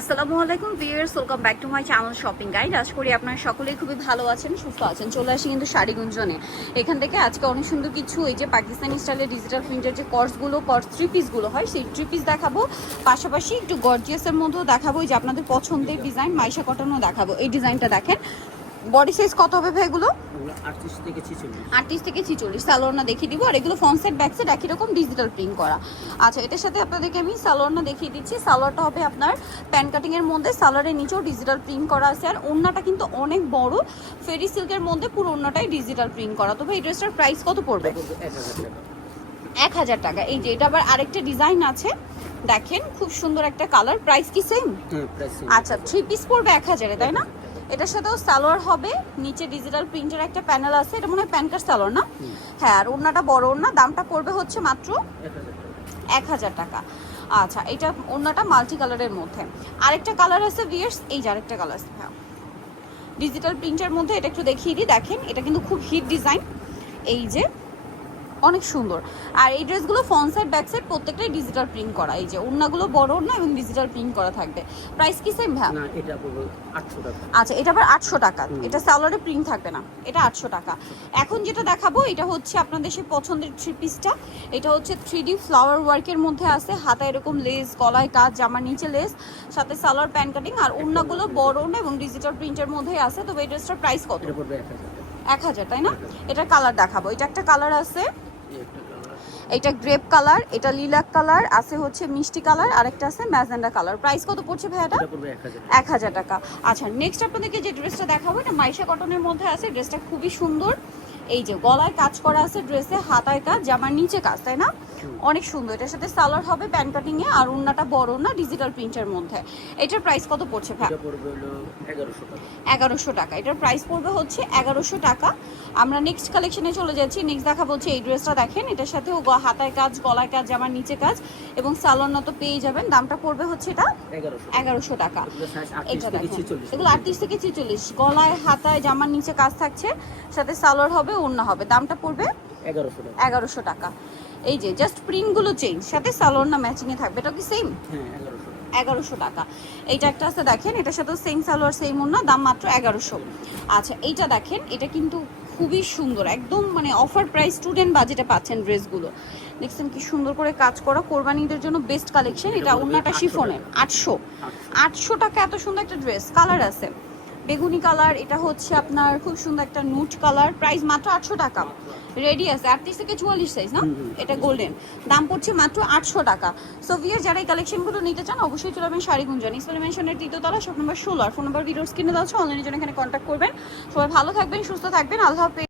আসসালামু আলাইকুম viewers welcome back to my channel shopping guide আশা করি আপনারা সকলেই খুবই ভালো আছেন, সুস্থ আছেন। চলে আসি কিন্তু শাড়ি গুঞ্জনে এখান থেকে আজকে অনেক সুন্দর কিছু এই যে পাকিস্তানি স্টাইলের ডিজিটাল প্রিন্টের যে কর্সগুলো কর্স থ্রি পিসগুলো হয়, সেই থ্রি পিস দেখাবো। পাশাপাশি একটু গর্জিয়াসের মধ্যেও দেখাবো যে আপনাদের পছন্দের ডিজাইন মাইশা কটনও দেখাবো। এই ডিজাইনটা দেখেন বডি সাইজ কত হবে ভাই এগুলো? ওগুলো আটত্রিশ থেকে ছিচল্লিশ। আটত্রিশ থেকে ছিচল্লিশ সালোয়ারনা দেখিয়ে দিব। আর এগুলো ফ্রন্ট সাইড ব্যাক সাইড একই রকম ডিজিটাল প্রিন্ট করা। আচ্ছা এটার সাথে আপনাদেরকে আমি সালোয়ারনা দেখিয়ে দিচ্ছি। সালোয়ারটা হবে আপনার প্যান কাটিং এর মধ্যে। সালোয়ারের নিচেও ডিজিটাল প্রিন্ট করা আছে। আর ওড়নাটা কিন্তু অনেক বড়। ফেরি সিল্কের মধ্যে পুরো ওড়নাটাই ডিজিটাল প্রিন্ট করা। তবে এই ড্রেসটার প্রাইস কত পড়বে? এক হাজার টাকা। এই যে এটা আবার আরেকটা ডিজাইন আছে। দেখেন খুব সুন্দর একটা কালার প্রাইস কি সেম আচ্ছা থ্রি পিস পড়বে এক হাজারে তাই না? এটার সাথেও সালোয়ার হবে। নিচে ডিজিটাল প্রিন্টের একটা প্যানেল আছে। এটা মনে হয় প্যান কার্ড সালোয়ার না? হ্যাঁ আর ওড়নাটা বড় ওড়না। দামটা পড়বে হচ্ছে মাত্র এক হাজার টাকা। আচ্ছা এটা ওড়নাটা মাল্টি কালারের মধ্যে। আরেকটা কালার আছে ভিয়ার্স এই যে আরেকটা কালার আছে হ্যাঁ। ডিজিটাল প্রিন্টের মধ্যে এটা একটু দেখিয়ে দিই দেখেন এটা কিন্তু খুব হিট ডিজাইন এই যে অনেক সুন্দর। আর এই ড্রেসগুলো ফ্রন্ট সাইড ব্যাক সাইড প্রত্যেকটাই ডিজিটাল প্রিন্ট করা। এই যে ওড়নাগুলো বড় ওড়না এবং ডিজিটাল প্রিন্ট করা থাকবে। প্রাইস কি সেম ভ্যা না এটা পড়ব আটশো টাকা। আচ্ছা এটা আবার আটশো টাকা। এটা স্যালোয়ারে প্রিন্ট থাকবে না। এটা আটশো টাকা। এখন যেটা দেখাবো এটা হচ্ছে আপনাদের সেই পছন্দের থ্রি পিসটা এটা হচ্ছে থ্রি ডি ফ্লাওয়ার ওয়ার্কের মধ্যে আছে। হাতা এরকম লেস গলায় কাজ জামার নিচে লেস সাথে সালোয়ার প্যান কাটিং আর ওড়নাগুলো বড় ওড়না এবং ডিজিটাল প্রিন্টের মধ্যেই আছে। তবে এই ড্রেসটার প্রাইস কত? এক হাজার তাই না? এটার কালার দেখাবো। এটা একটা কালার আছে। এটা গ্রেপ কালার এটা লিলাক কালার আছে হচ্ছে মিষ্টি কালার আরেকটা আছে ম্যাজেন্ডা কালার। প্রাইস কত পড়ছে ভাইয়াটা? এক হাজার টাকা। আচ্ছা নেক্সট আপনাদেরকে যে ড্রেসটা দেখাবো এটা মাইশা কটনের মধ্যে আছে ড্রেসটা খুবই সুন্দর। এই যে গলায় কাজ করা আছে ড্রেসে হাতায় কাজ জামার নিচে কাজ তাই না। অনেক সুন্দর। এটার সাথে সালোয়ার হবে প্যান কাটিং এ আর ওড়নাটা বড় না ডিজিটাল প্রিন্টের মধ্যে। এটার প্রাইস কত পড়ছে ভাই? এটা পড়বে হলো এগারোশো টাকা। এটার প্রাইস পড়বে হচ্ছে এগারোশো টাকা। আমরা নেক্সট কালেকশনে চলে যাচ্ছি। নেক্সট দেখা বলছে এই ড্রেসটা দেখেন। এটার সাথেও গ- হাতায় কাজ গলায় কাজ জামার নিচে কাজ এবং সালোয়ার তো পেয়ে যাবেন। দামটা পড়বে হচ্ছে এটা এগারোশো টাকা। এটা থেকে দেখেন। ছিচল্লিশ। এগুলো আটত্রিশ থেকে ছেচল্লিশ। গলায় হাতায় জামার নিচে কাজ থাকছে। সাথে সালোয়ার হবে ওড়না হবে। দামটা পড়বে এগারোশো টাকা। এই যে জাস্ট প্রিন্টগুলো চেঞ্জ সাথে সালোয়ার না ম্যাচিংয়ে থাকবে এটা কি সেম হ্যাঁ এগারোশো টাকা। এইটা একটা আছে দেখেন এটার সাথে সেম সালোয়ার সেম ওড়না দাম মাত্র এগারোশো। আচ্ছা এইটা দেখেন এটা কিন্তু খুবই সুন্দর একদম মানে অফার প্রাইস স্টুডেন্ট বাজেটে পাচ্ছেন ড্রেসগুলো। দেখছেন কি সুন্দর করে কাজ করা কোরবানিদের জন্য বেস্ট কালেকশন এটা এটা পড়বে ওড়নাটা 800 শিফনের আটশো। আটশো। আটশো টাকা এত সুন্দর একটা ড্রেস কালার আছে। বেগুনি কালার এটা হচ্ছে আপনার খুব সুন্দর একটা নুট কালার প্রাইস মাত্র আটশো টাকা। রেডি আছে আটত্রিশ থেকে চুয়াল্লিশ সাইজ না। এটা গোল্ডেন দাম পড়ছে মাত্র আটশো টাকা। সো ভিয়ার যারা এই কালেকশনগুলো নিতে চান অবশ্যই চলে যাবেন শাড়ি গুঞ্জন। এক্সপেরিমেন্টের তৃতীয়তলা শপ নম্বর ষোলো। আর ফোন নম্বর ভিডিওর স্ক্রিনে দেওয়া আছে অনলাইনের জন্য এখানে কন্ট্যাক্ট করবেন। সবাই ভালো থাকবেন সুস্থ থাকবেন। আল্লাহ হাফেজ।